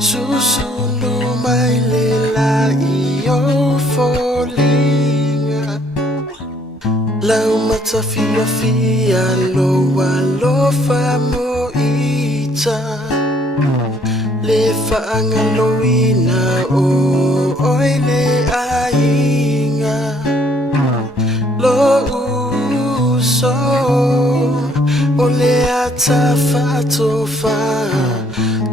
Susunod may lila iyo falling. Lau mata fia fia loa lofa mo ita. Lefa angaloina o oi le ainga. Lo uso o le ata fatofa.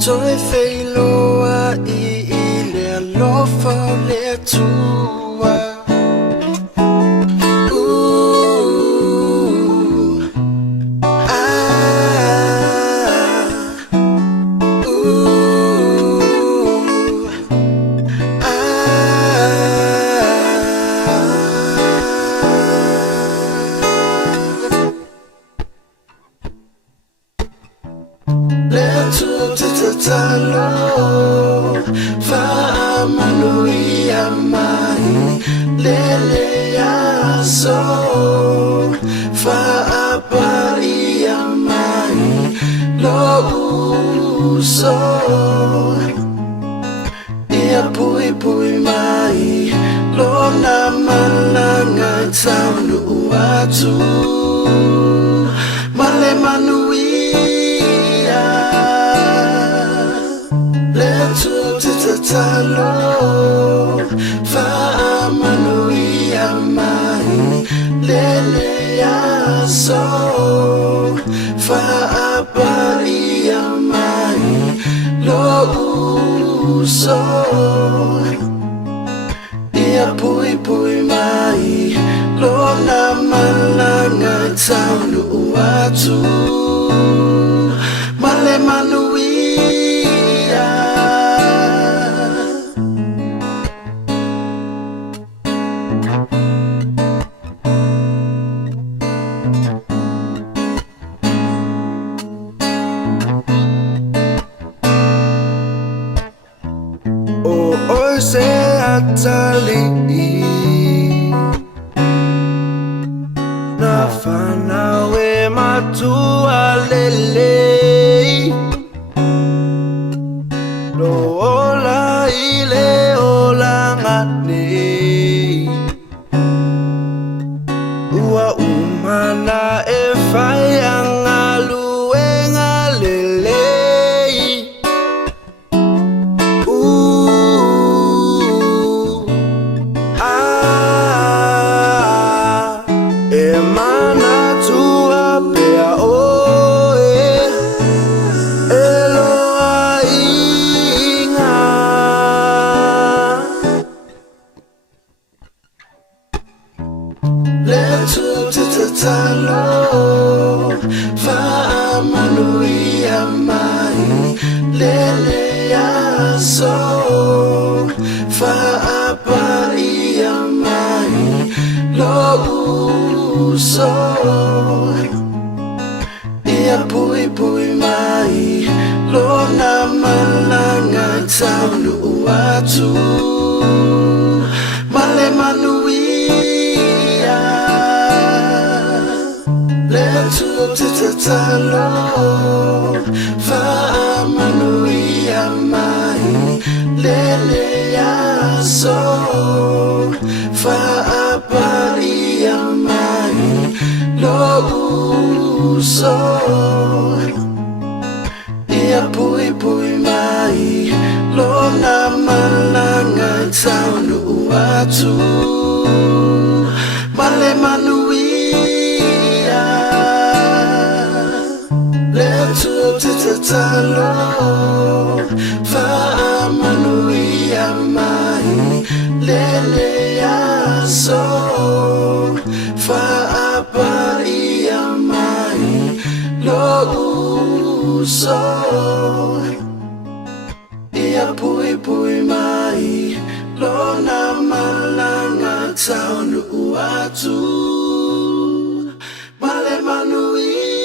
Toi fei loa I le alofa o le atua. Talo fa manui amai lele aso fa apari amai lo uso ia pui pui mai lo na malanga taunu atu male manui talo fa manui amai lele aso fa apari amai lo uso ia pui pui mai lo na malanga taunu atu male manui Oi se atali na fana we matua lele lo ola ile ola ngane ua umana e fai angalu e ngalele Emana tua pea oe Eloa inga Letu titatalo Fa manui amai Lele aso Fa apari amai Lo uso ia pui pui mai lo na malanga taunu atu male manuia letu titatalo fa manuia mai lele aso fa apari amai lo uso ia pui pui mai lo na malanga taunu atu male manuia letu titatalo fa manuia mai lele aso fa apari amai lo uso ia pui pui mai lo na malanga taunu atu male manuia